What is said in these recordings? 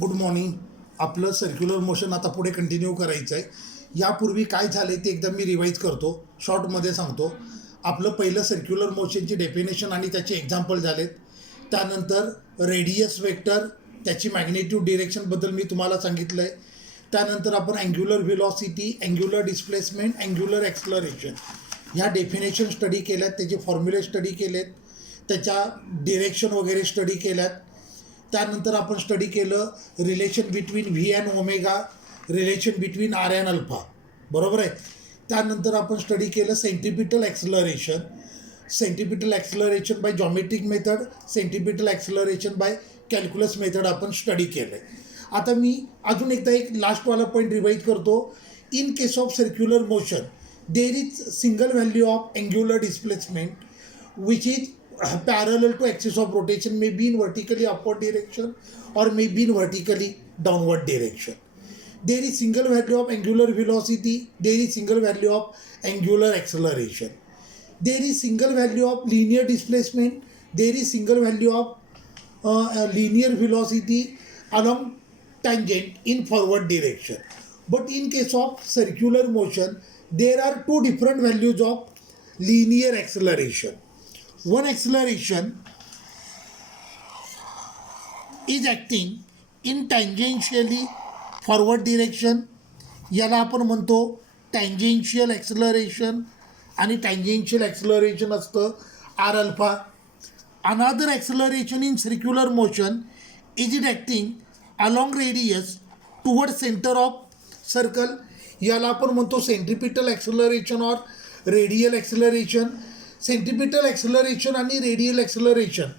Good morning. आपलं circular motion आता पुढे कंटिन्यू करायचं आहे. यापूर्वी काय झालं आहे ते एकदा मी रिवाईज करतो, शॉर्टमध्ये सांगतो. आपलं पहिलं सर्क्युलर मोशनची डेफिनेशन आणि त्याचे एक्झाम्पल झालेत. त्यानंतर रेडियस वेक्टर, त्याची मॅग्नेट्यूड डिरेक्शनबद्दल मी तुम्हाला सांगितलं आहे. त्यानंतर आपण angular velocity, angular displacement, angular acceleration ह्या डेफिनेशन स्टडी केल्यात, त्याचे फॉर्म्युले स्टडी केलेत, त्याच्या डिरेक्शन वगैरे स्टडी केल्यात. त्यानंतर आपण स्टडी केलं relation between V and omega, relation between R and alpha, बरोबर आहे. त्यानंतर आपण स्टडी केलं centripetal acceleration by geometric method, centripetal acceleration by calculus method आपण स्टडी केलं आहे. आता मी अजून एकदा एक लास्टवाला पॉईंट रिवाईज करतो. In case of circular motion there is single value of angular displacement which is parallel to axis of rotation, may be in vertically upward direction or may be in vertically downward direction. There is single value of angular velocity, there is single value of angular acceleration, there is single value of linear displacement, there is single value of linear velocity along tangent in forward direction. But in case of circular motion there are two different values of linear acceleration. One acceleration is acting in tangentially forward direction, याला आपण म्हणतो tangential acceleration, आणि tangential acceleration असतं r alpha. Another acceleration in circular motion is it acting along radius towards center of circle, याला आपण म्हणतो centripetal acceleration or radial acceleration. Centripetal acceleration आणि radial acceleration,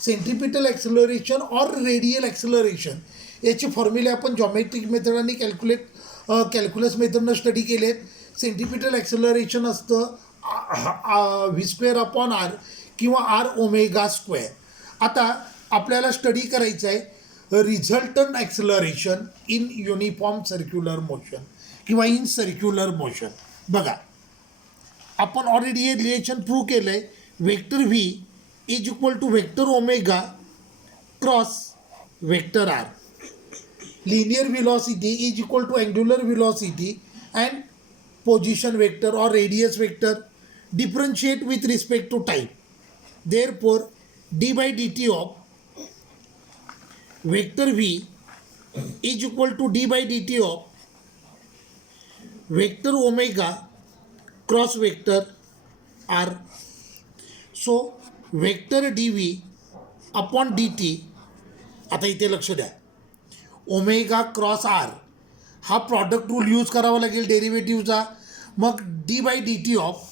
centripetal acceleration और radial acceleration याचे फॉर्म्युले आपण geometric method आणि calculus मेथडनं स्टडी केलेत. सेंट्रिपिटल ॲक्सलरेशन असतं व्ही स्क्वेअर अपॉन आर किंवा आर ओमेगा स्क्वेअर. आता आपल्याला स्टडी करायचं आहे resultant acceleration in uniform circular motion किंवा इन सर्क्युलर मोशन. बघा, आपण ऑलरेडी हे रिलेशन प्रूव्ह केलं आहे. Vector V is equal to vector omega cross vector R. Linear velocity is equal to angular velocity and position vector और radius vector differentiate with respect to time. Therefore D by D T of vector V is equal to D by D T of vector omega cross vector R. So vector D V upon D T, आता इथे लक्ष द्या, omega cross R हा product rule use करावा लागेल डेरिव्हेटिव्हचा. मग D by D T of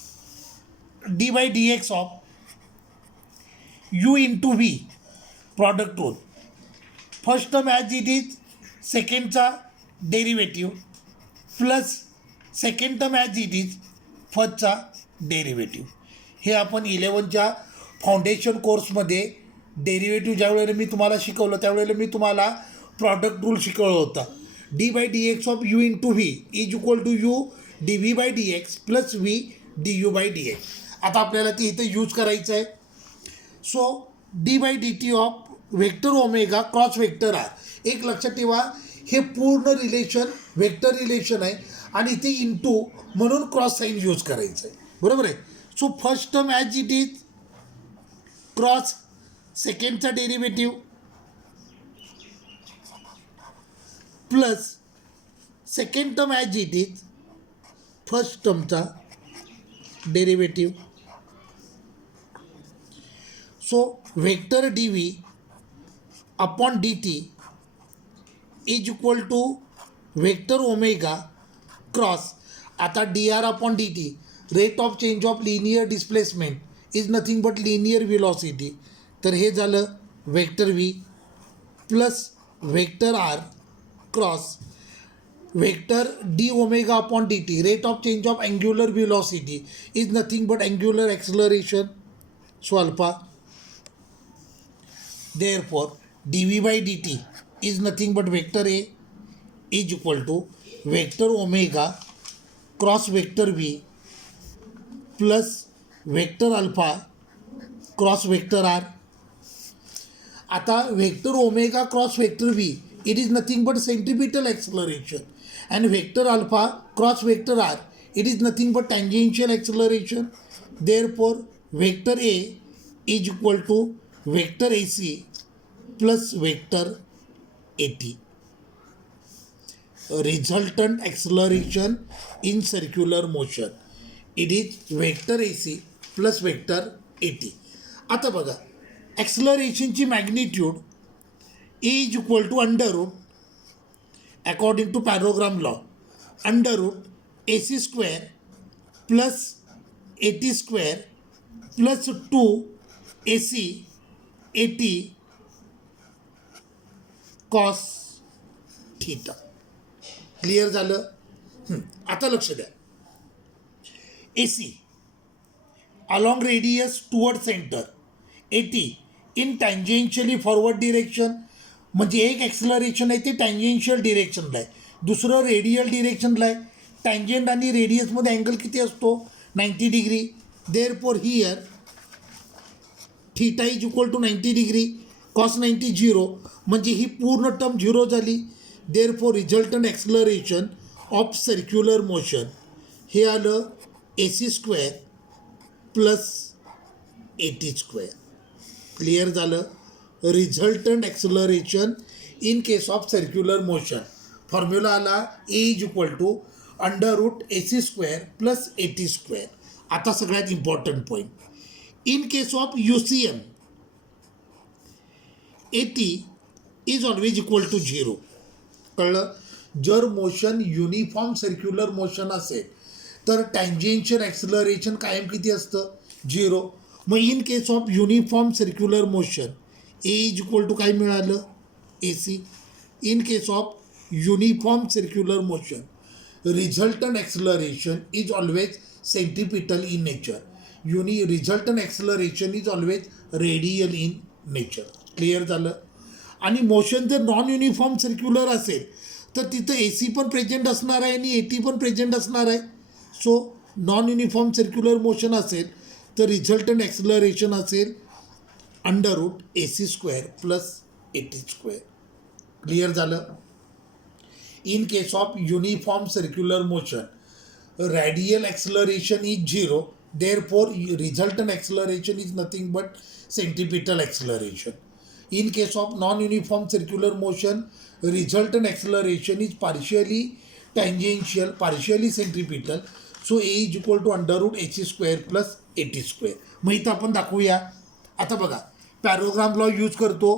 D by D X of U into V product rule. First term as it is, सेकंडचा derivative plus second term as it is, फर्स्टचा derivative. हे आपण 11च्या foundation कोर्समध्ये derivative ज्या वेळेला मी तुम्हाला शिकवलं त्यावेळेला मी तुम्हाला प्रॉडक्ट रूल शिकवलं होता. D by D X of U into V is equal to U D V by D X plus V D U by D X. आता आपल्याला ते इथं यूज करायचं आहे. So D by D T of vector omega cross vector R. एक लक्षात ठेवा, हे पूर्ण रिलेशन वेक्टर रिलेशन आहे आणि ते इंटू म्हणून क्रॉस साईन यूज करायचं आहे, बरोबर आहे. So first term as it is cross सेकंडचा derivative plus second term as it is first टर्मचा derivative. So vector D V upon D T is equal to vector omega cross, आता D R upon D T, rate of change of linear displacement is nothing but linear velocity. तर हे झालं vector V plus vector R cross vector D omega upon D T, rate of change of angular velocity is nothing but angular acceleration, so alpha. Therefore D V by D T is nothing but vector A is equal to vector omega cross vector V plus vector alpha cross vector R. आता vector omega cross vector V it is nothing but centripetal acceleration and vector alpha cross vector R it is nothing but tangential acceleration. Therefore vector A is equal to vector A C plus vector A T. Resultant acceleration in circular motion it is vector AC plus vector AT. आता बघा ॲक्सलरेशनची magnitude A is equal to under root according to parallelogram law under root A C square plus A T square plus 2 A C A T cos theta. Clear झालं. आता लक्ष द्या. A C along radius toward centre A T in tangentially forward direction म्हणजे एक acceleration आहे ते tangential डिरेक्शनला आहे दुसरं रेडियल डिरेक्शनला आहे. टँजेंट आणि रेडियसमध्ये अँगल किती असतो 90 degree. Therefore here theta is equal to 90 degree cos 90 zero म्हणजे ही पूर्ण टर्म झिरो झाली. Therefore resultant acceleration of circular motion हे आलं A C square plus A T square. Clear झालं. Resultant acceleration in case of circular motion formula आला A is equal to under root A C square plus A T square. आता सगळ्यात important point in case of U C M A T is always equal to zero. कळलं. जर motion uniform circular motion असेल तर tangential acceleration कायम किती असतं zero. मग in case of uniform circular motion A is equal to काय मिळालं A C. In case of uniform circular motion resultant acceleration is always centripetal in nature. Resultant acceleration is always radial in nature. Clear झालं. आणि motion जर non uniform circular असेल तर तिथं ए C पण present असणार आहे आणि ए टी पण प्रेझेंट असणार आहे. So non uniform circular motion असेल तर रिझल्टंट ॲक्सलरेशन असेल under root A C square plus A T square. Clear झालं. In case of uniform circular motion radial acceleration is zero. Therefore resultant acceleration is nothing but centripetal acceleration. In case of non-uniform circular motion, resultant acceleration is partially tangential, partially centripetal. So A is equal to under root h square plus at square. मग इथं आपण दाखवूया. आता बघा पॅरोग्राम law use करतो.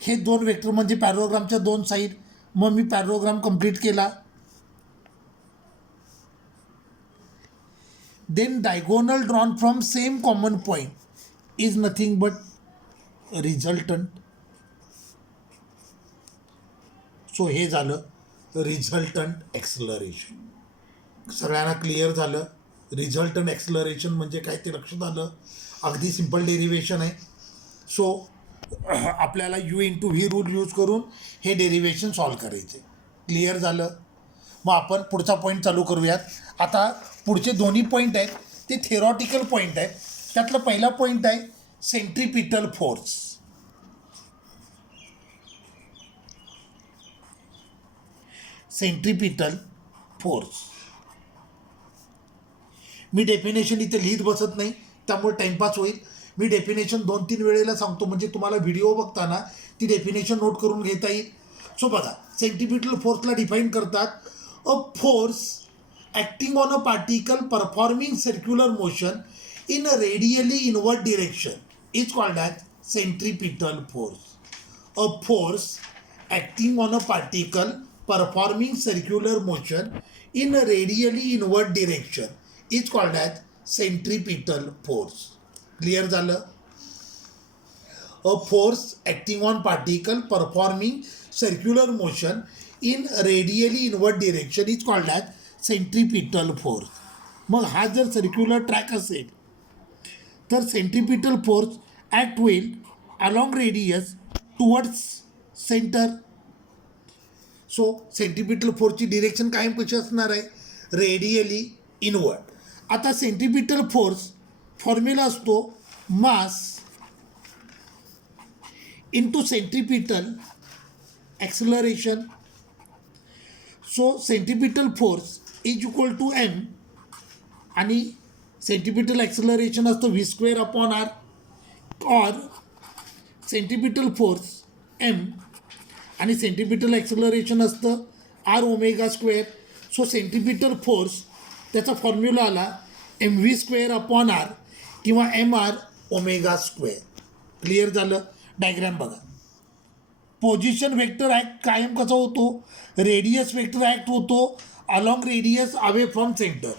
हे दोन vector म्हणजे पॅरोग्रामच्या दोन साईड. मग मी पॅरोग्राम कंप्लीट केला. Then diagonal drawn from same common point is nothing but resultant. So हे झालं रिझल्टंट ॲक्सलरेशन. सगळ्यांना क्लिअर झालं. रिझल्टंट ॲक्सलरेशन म्हणजे काय ते लक्षात आलं. अगदी सिम्पल डेरिवेशन आहे. सो आपल्याला U into V rule use करून हे डेरिवेशन सॉल्व करायचे. क्लिअर झालं. मग आपण पुढचा पॉईंट चालू करूयात. आता पुढचे दोन्ही पॉईंट आहेत ते थेरॉटिकल पॉईंट आहेत. त्यातला पहिला पॉईंट आहे सेंट्रिपिटल फोर्स. सेंट्रिपिटल फोर्स मी डेफिनेशन इथे लिहित बसत नाही त्यामुळे टाइमपास होईल. मी डेफिनेशन 2-3 वेळेला सांगतो म्हणजे तुम्हाला व्हिडिओ बघताना ती डेफिनेशन नोट करून घेता येईल. सो बघा सेंट्रिपिटल फोर्सला डिफाईन करतात a force acting on a particle performing circular motion in a radially inward direction is called as centripetal force. A force acting on a particle performing circular motion in a radially inward direction is called as centripetal force. Clear झालं. A force acting on particle performing circular motion in radially inward direction is called as centripetal force. मग हा जर circular track असेल तर centripetal force act होईल along radius towards centre. So centripetal फोर्सची direction कायम कशी असणार आहे रेडियली इनवर्ड. आता सेंट्रिपिटल फोर्स फॉर्म्युला असतो मास into centripetal acceleration. So centripetal force is equal to m आणि centripetal acceleration असतो v square upon r, or centripetal force m आणि centripetal acceleration असतं r omega square. So centripetal force त्याचा formula आला M V square upon R किंवा M R omega square. Clear झालं. Diagram बघा. Position vector act कायम कसा होतो, रेडियस वेक्टर ॲक्ट होतो along radius away from centre.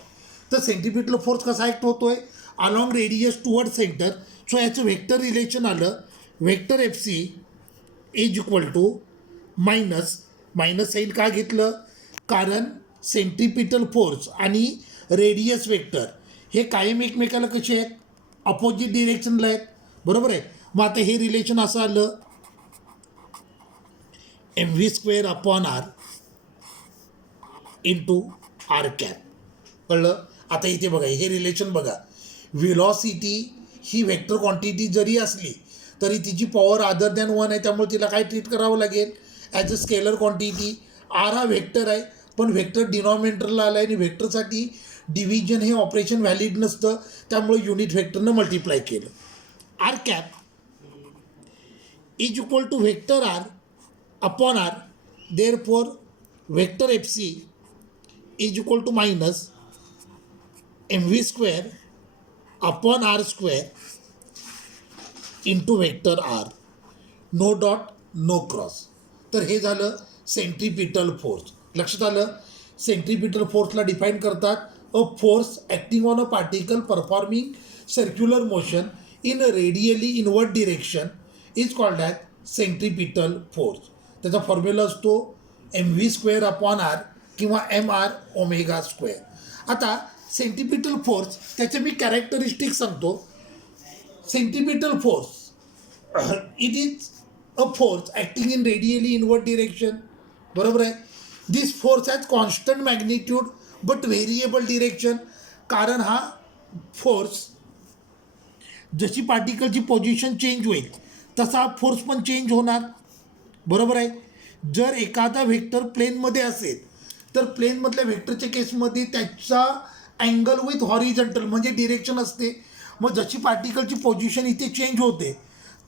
तर सेंट्रिपिटल फोर्स कसा ॲक्ट होतोय, along radius toward centre. So याचं वेक्टर रिलेशन आलं vector F C is equal to minus sign का घेतलं, कारण सेंट्रिपिटल फोर्स आणि रेडियस वेक्टर हे कायम एकमेकाला कसे आहेत, अपोजिट डिरेक्शनला आहेत. बरोबर आहे. मग आता हे रिलेशन असं आलं M V square upon R into R cap. कळलं. आता इथे बघा हे रिलेशन बघा. व्हेलॉसिटी ही वेक्टर क्वांटिटी जरी असली तरी तिची पॉवर अदर दॅन 1 आहे, त्यामुळे तिला काय ट्रीट करावं लागेल, as a scalar quantity. R हा वेक्टर आहे, पण वेक्टर डिनॉमिनेटरला आला आहे आणि वेक्टरसाठी डिव्हिजन हे ऑपरेशन व्हॅलिड नसतं, त्यामुळे युनिट वेक्टरनं मल्टिप्लाय केलं. R cap is equal to vector R upon R. Therefore vector F C is equal to minus M V square upon R square into vector R. No dot no cross. तर हे झालं centripetal force. लक्षात आलं. Centripetal फोर्सला define करतात a force acting on a particle performing circular motion in a radially inward direction is called as centripetal force. त्याचा फॉर्म्युला असतो M V square upon R किंवा एम आर ओमेगा स्क्वेअर. आता centripetal force त्याचे मी characteristic सांगतो. Centripetal force it is a force acting in radially inward direction. बरोबर आहे. This force has constant magnitude but variable direction. कारण हा force जशी पार्टिकलची पोझिशन चेंज होईल तसा हा फोर्स पण चेंज होणार. बरोबर आहे. जर एखादा व्हेक्टर प्लेनमध्ये असेल तर प्लेनमधल्या व्हेक्टरच्या केसमध्ये त्याचा अँगल विथ हॉरिझॉन्टल म्हणजे डिरेक्शन असते. मग जशी पार्टिकलची पोझिशन इथे चेंज होते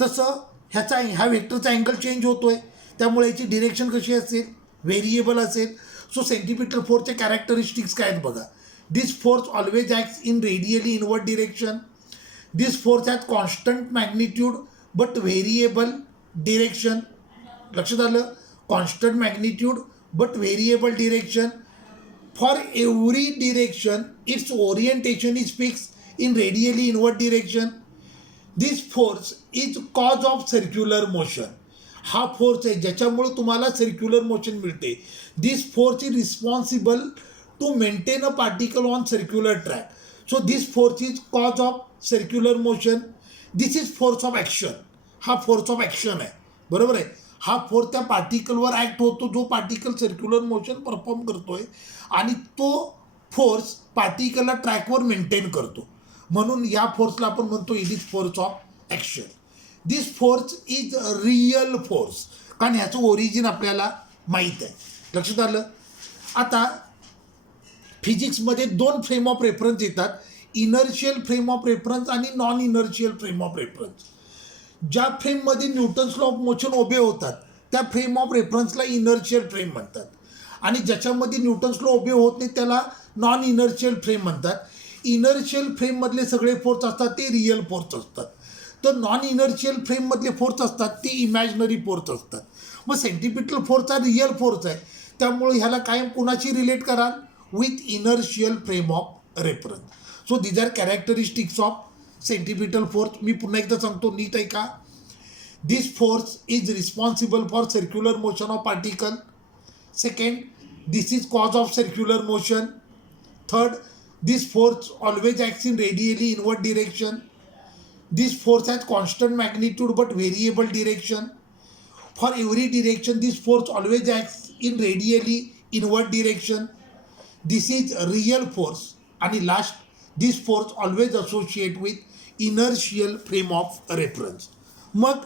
तसं ह्या व्हेक्टरचा अँगल चेंज होतो आहे, त्यामुळे याची डिरेक्शन कशी असेल, व्हेरिएबल असेल. सो सेंट्रिपिटल फोर्सचे कॅरेक्टरिस्टिक्स काय आहेत बघा. This force always acts in radially inward direction. This force has constant magnitude but variable direction. लक्षात आलं. Constant magnitude but variable direction. For every direction its orientation is fix in radially inward direction. This force is cause of circular motion. हा force आहे ज्याच्यामुळे तुम्हाला circular motion मिळते. This force is responsible to maintain a particle on circular track. So this force is cause of circular motion. This is force of action. हा force of action आहे. बरोबर आहे. हा फोर्स त्या पार्टिकलवर ॲक्ट होतो जो particle circular motion perform करतोय आणि तो फोर्स पार्टिकलला ट्रॅकवर मेंटेन करतो. म्हणून या फोर्सला आपण म्हणतो it is force of action. This force is real force, कारण ह्याचं ओरिजिन आपल्याला माहीत आहे. लक्षात आलं. आता फिजिक्समध्ये 2 फ्रेम ऑफ रेफरन्स येतात, इनर्शियल फ्रेम ऑफ रेफरन्स आणि non inertial frame of reference. ज्या फ्रेममध्ये न्यूटन्स लॉ ऑफ मोशन उभे होतात त्या फ्रेम ऑफ रेफरन्सला इनर्शियल फ्रेम म्हणतात, आणि ज्याच्यामध्ये न्यूटन्स लॉ उभे होत नाही त्याला नॉन इनर्शियल फ्रेम म्हणतात. इनर्शियल फ्रेममधले सगळे फोर्स असतात ते रियल फोर्स असतात, तर नॉन इनर्शियल फ्रेममधले फोर्स असतात ते इमॅजिनरी फोर्स असतात. मग सेंट्रिपिटल फोर्स हा रियल फोर्स आहे, त्यामुळे ह्याला कायम कुणाशी रिलेट कराल, with inertial frame of reference. So these are characteristics of centripetal force. मी पुन्हा एकदा सांगतो, नीट आहे का. This force is responsible for circular motion of particle. Second, this is cause of circular motion. Third, this force always acts in radially inward direction. This force has constant magnitude but variable direction. For every direction, this force always acts in radially inward direction. This is a real force. And last, this force always associate with inertial frame of reference. मग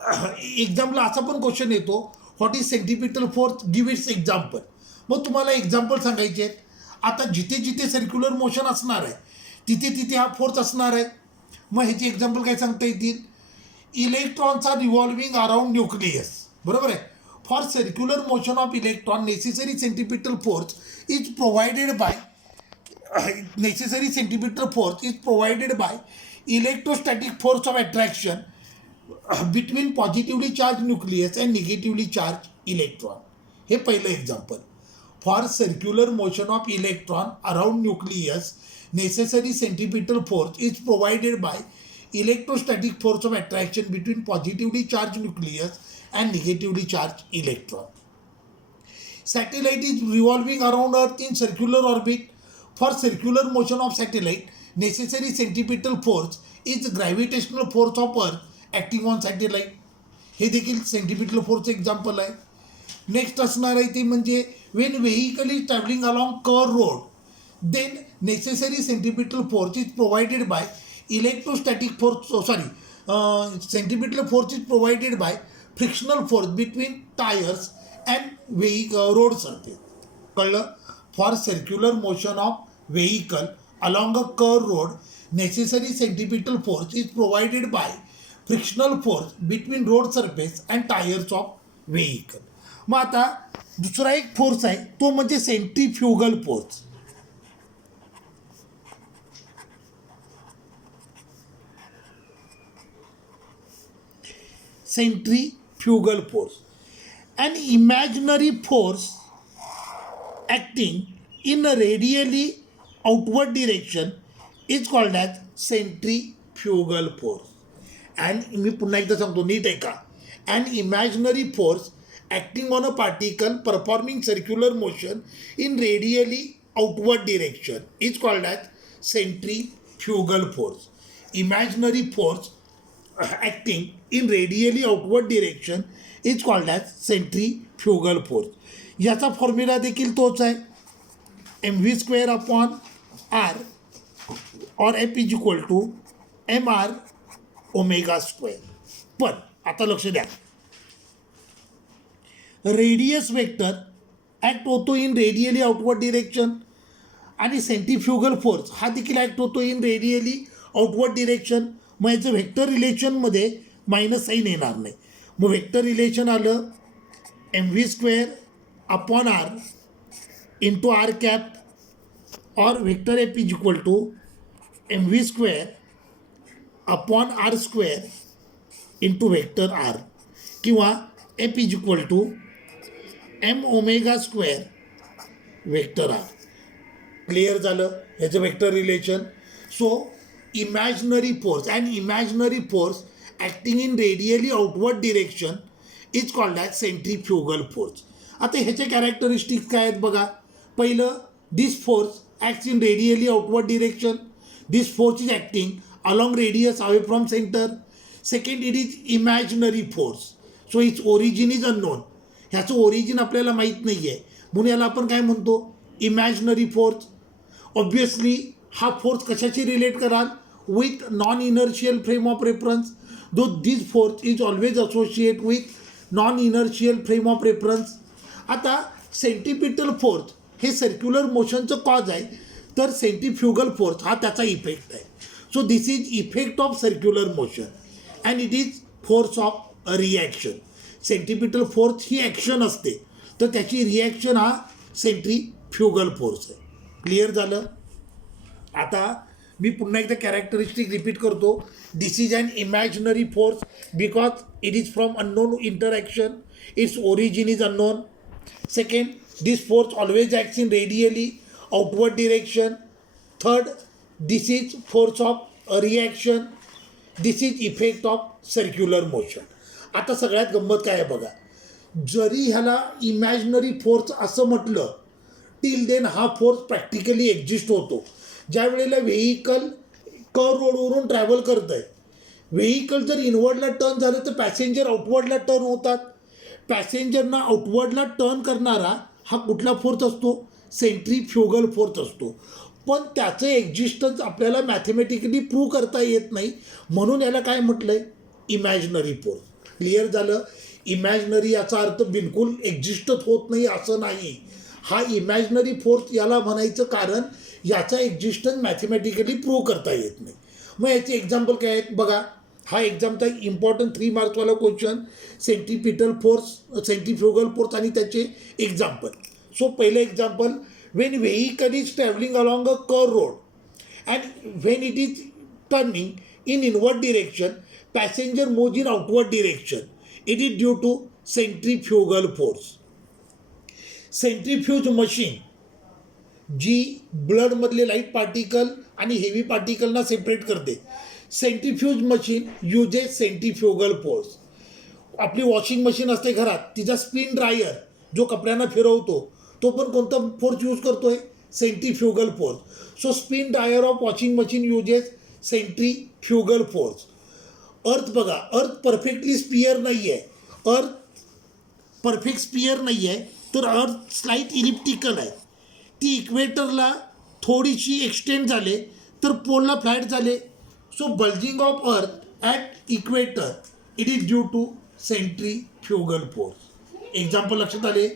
example असा पण question येतो, what is centripetal force, give it's example. मग तुम्हाला example सांगायचे आहेत. आता जिथे जिथे सर्क्युलर मोशन असणार आहे तिथे तिथे हा फोर्स असणार आहे. मग ह्याची एक्झाम्पल काय सांगता येतील? Electrons are revolving around nucleus, बरोबर आहे. For circular motion of electron necessary centripetal force is provided by electrostatic force of attraction between positively charge nucleus and negatively charge electron. हे पहिलं example. For circular motion of electron around nucleus necessary centripetal force is provided by electrostatic force of attraction between positively charge nucleus and negatively charge electron. Satellite is revolving around Earth in circular orbit. For circular motion of satellite, necessary centripetal force is gravitational force of Earth acting on satellite. हे देखील centripetal फोर्सचं example आहे. Next असणार आहे ते म्हणजे when vehicle is travelling along curve road, then necessary centripetal force is provided by electrostatic force centripetal force is provided by frictional force between tyres and road surface. कळलं? For circular motion of vehicle along a curve road necessary centripetal force is provided by frictional force between road surface and tyres of vehicle. मग आता दुसरा एक force आहे तो म्हणजे centrifugal force. Centrifugal force, an imaginary force acting in a radially outward direction is called as centrifugal force. And मी पुन्हा एकदा सांगतो, नीट ऐका. An imaginary force acting on a particle performing circular motion in radially outward direction is called as centrifugal force. Imaginary force acting in radially outward direction is called as centrifugal force. याचा formula देखील तोच आहे, mv² upon R और F is equal to mr omega. पण आता लक्ष द्या, radius vector act होतो इन रेडियली आउटवर्ड डिरेक्शन आणि सेंट्रीफ्युगल फोर्स हा देखील ॲक्ट होतो इन रेडियली आउटवर्ड डिरेक्शन. मग याचं व्हेक्टर रिलेशनमध्ये मायनस साईन येणार नाही. मग व्हेक्टर रिलेशन आलं mv² upon R into R cap और vector F is equal to mv² upon r² into vector R किंवा F is equal to m⍵² vector R. Clear झालं ह्याचं vector relation. So imaginary force and imaginary force acting in radially outward direction is called as centrifugal force. आता ह्याचे characteristics काय आहेत बघा. पहिलं, this force acts in radially outward direction. This force is acting along radius away from centre. Second, it is imaginary force, so its origin is unknown. ह्याचं origin आपल्याला माहीत नाही आहे म्हणून याला आपण काय म्हणतो, इमॅजिनरी फोर्स. ऑब्वियसली हा फोर्स कशाशी रिलेट कराल, with non inertial frame of reference. though this force is always associated with non-inertial frame of reference. आता सेंटिपिटल फोर्स हे सर्क्युलर मोशनचं कॉज आहे, तर सेंट्रीफ्युगल फोर्स हा त्याचा इफेक्ट आहे. So this is effect of circular motion and it is force of reaction. Centripetal force he action असते, तर त्याची रिॲक्शन हा सेंट्रीफ्युगल फोर्स आहे. क्लिअर झालं? आता मी पुन्हा एकदा कॅरेक्टरिस्टिक रिपीट करतो. This is an imaginary force because it is from unknown interaction, its origin is unknown. Second, this force always acts in radially outward direction. Third, this is force of reaction. This is effect of circular motion. आता सगळ्यात गंमत काय आहे बघा, जरी ह्याला imaginary force असं म्हटलं टिल देन हा फोर्स प्रॅक्टिकली एक्झिस्ट होतो. ज्या वेळेला व्हेकल कर्व रोडवरून ट्रॅव्हल करत आहे, व्हेकल जर इनवर्डला टर्न झालं तर पॅसेंजर आउटवर्डला टर्न होतात. पॅसेंजरना आउटवर्डला टर्न करणारा हा कुठला फोर्स असतो, सेंट्रीफ्युगल फोर्स असतो. पण त्याचं एक्झिस्टन्स आपल्याला मॅथमॅटिकली प्रूव्ह करता येत नाही म्हणून याला काय म्हटलं आहे, इमॅजिनरी फोर्स. क्लिअर झालं. इमॅजिनरी याचा अर्थ बिलकुल एक्झिस्टच होत नाही असं नाही. हा इमॅजिनरी फोर्स याला म्हणायचं कारण याचा एक्झिस्टन्स मॅथमॅटिकली प्रूव्ह करता येत नाही. मग याचे एक्झाम्पल काय आहेत बघा. हा एक्झामचा इम्पॉर्टंट 3 मार्क्सवाला question, centripetal force, centrifugal force आणि त्याचे एक्झाम्पल. सो पहिलं example, when vehicle is travelling along a curve road and when it is turning in inward direction, passenger moves in outward direction. It is due to centrifugal force. Centrifuge machine जी ब्लडमधले light particle आणि heavy पार्टिकलना separate करते. Centrifuge machine uses centrifugal force. आपली washing machine असते घरात, तिचा spin dryer जो कपड्यांना फिरवतो तो पण कोणता फोर्स यूज करतोय? Centrifugal force. So spin dryer of washing machine uses centrifugal force. अर्थ बघा, अर्थ परफेक्टली स्पियर नाही आहे. अर्थ परफेक्ट स्पियर नाही आहे, तर अर्थ स्लाईट इलिप्टिकल आहे. ती इक्वेटरला थोडीशी एक्सटेंड झाले तर पोलला फ्लॅट झाले. So bulging of earth at equator it is due to centrifugal force. Example लक्षात आले.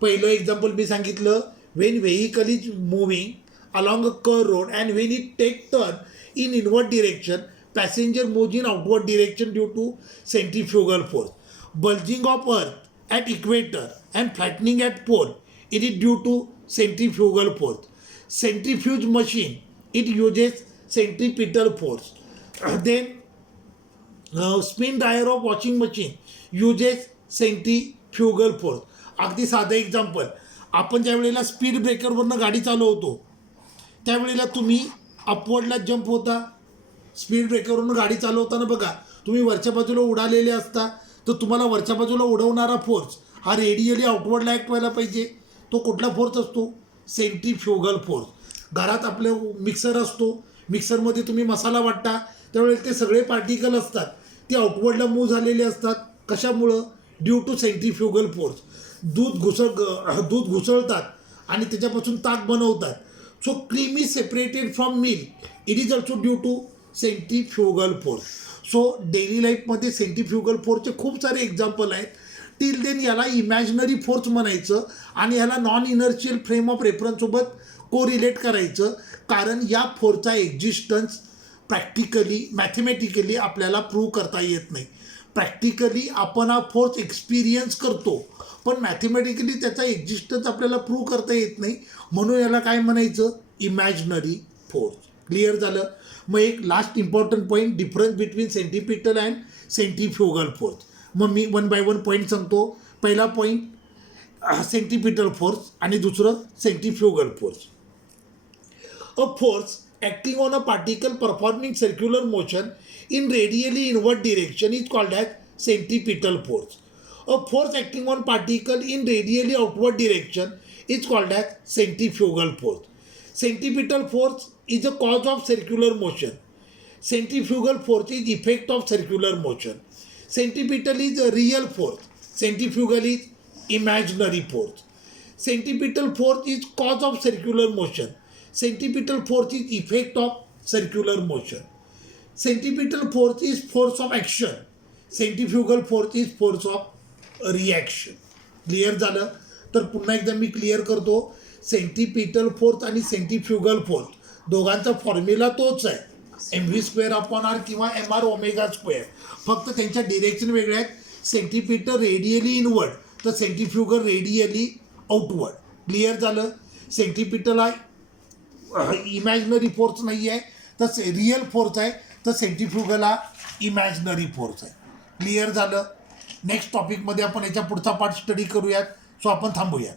पहिलं एक्झाम्पल मी सांगितलं, when vehicle is moving along a curve road and when it take turn in inward direction, passenger moves in outward direction due to centrifugal force. Bulging of earth at equator and flattening at pole, it is due to centrifugal force. Centrifuge machine, it uses centripetal force. Then spin dryer of washing machine uses centrifugal force. अगदी साधं example, आपण ज्या वेळेला speed ब्रेकरवरनं गाडी चालवतो त्यावेळेला तुम्ही अपवर्डला jump होता. स्पीड ब्रेकरवरून गाडी चालवताना बघा, तुम्ही वरच्या बाजूला उडालेले असता तर तुम्हाला वरच्या बाजूला उडवणारा फोर्स हा रेडियली आउटवर्डला ॲक्ट व्हायला पाहिजे. तो कुठला फोर्स असतो? Centrifugal force. घरात आपलं मिक्सर असतो, मिक्सरमध्ये तुम्ही मसाला वाटता त्यावेळेला ते सगळे पार्टिकल असतात ते आउटवर्डला मूव्ह झालेले असतात. कशामुळं? Due to centrifugal force. दूध घुसळतात आणि त्याच्यापासून ताक बनवतात. So cream is separated from milk. It is also due to centrifugal force. So daily लाईफमध्ये सेंट्रीफ्युगल फोर्सचे खूप सारे एक्झाम्पल आहेत. टिल देन याला इमॅजिनरी फोर्स म्हणायचं आणि याला नॉन इनर्शियल फ्रेम ऑफ रेफरन्ससोबत कोरिलेट करायचं, कारण या फोर्सचा एक्झिस्टन्स प्रॅक्टिकली मॅथमॅटिकली आपल्याला प्रूव्ह करता येत नाही. प्रॅक्टिकली आपण हा फोर्स एक्सपिरियन्स करतो पण मॅथमॅटिकली त्याचा एक्झिस्टन्स आपल्याला प्रूव्ह करता येत नाही. म्हणून याला काय म्हणायचं? Imaginary force. क्लिअर झालं. मग एक last important point, difference between centripetal and centrifugal force. मग मी 1 बाय 1 पॉईंट सांगतो. पहिला पॉईंट सेंट्रीपिटल फोर्स आणि दुसरं centrifugal force. A force acting on a particle performing circular motion in radially inward direction is called as centripetal force. A force acting on particle in radially outward direction is called as centrifugal force. Centripetal force is a cause of circular motion. Centrifugal force is effect of circular motion. Centripetal is a real force. Centrifugal is imaginary force. Centripetal force is cause of circular motion. Centripetal force is effect of circular motion. Centripetal force is force of action. Centrifugal force is force of reaction. Clear झालं. तर पुन्हा एकदा मी clear करतो. Centripetal force आणि centrifugal force दोघांचा formula तोच आहे, mv²/r किंवा mr². फक्त त्यांच्या डिरेक्शन वेगळ्या आहेत. सेंट्रीपिटल रेडियली इनवर्ड तर सेंट्रीफ्युगल रेडियली आउटवर्ड. क्लिअर झालं. सेंट्रीपिटल हा इमॅजिनरी फोर्स नाही आहे तर रिअल फोर्स आहे, तर सेंट्रीफ्युगल हा इमॅजिनरी फोर्स आहे. क्लिअर झालं. नेक्स्ट टॉपिकमध्ये आपण याच्या पुढचा पार्ट स्टडी करूयात. सो आपण थांबूया.